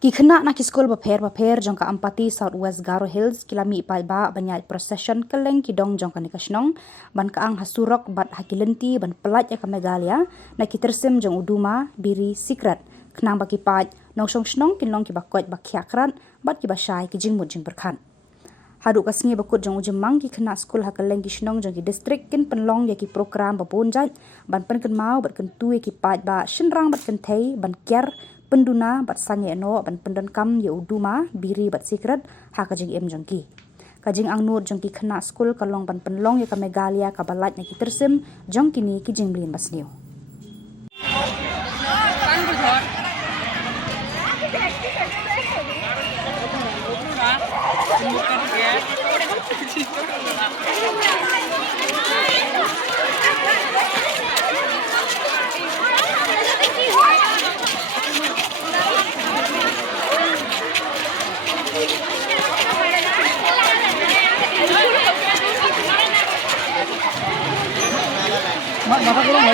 Kikena nak skul baper jongka Ampati Southwest Garo Hills kilami ipai ba banyai procession keleng kidong jongka nikasnong ban kaang hasurok bat hakilenti ban pelat ya kamegalia na kitersim jong uduma biri secret kenang baki pai nongsong snong kinlong ki bakot bakhyakran bat ki basai ki jingmut jing berkhan haduk kasngi bakut jong ujemang ki kena skul hakeleng ki snong jong ki district kin penlong ya ki program babunjat ban pen ken mau bat ken tu ki pai ba shinrang bat ken thei ban kyer penduna bat sanye no ban pendan kam ye uduma biri bat secret ha kajing em jongki kajing angnur jongki khana skul kalong ban penlong ye kamegalia kabalat ne kitersim jongki ni ki jingblin basniu Bapak kurang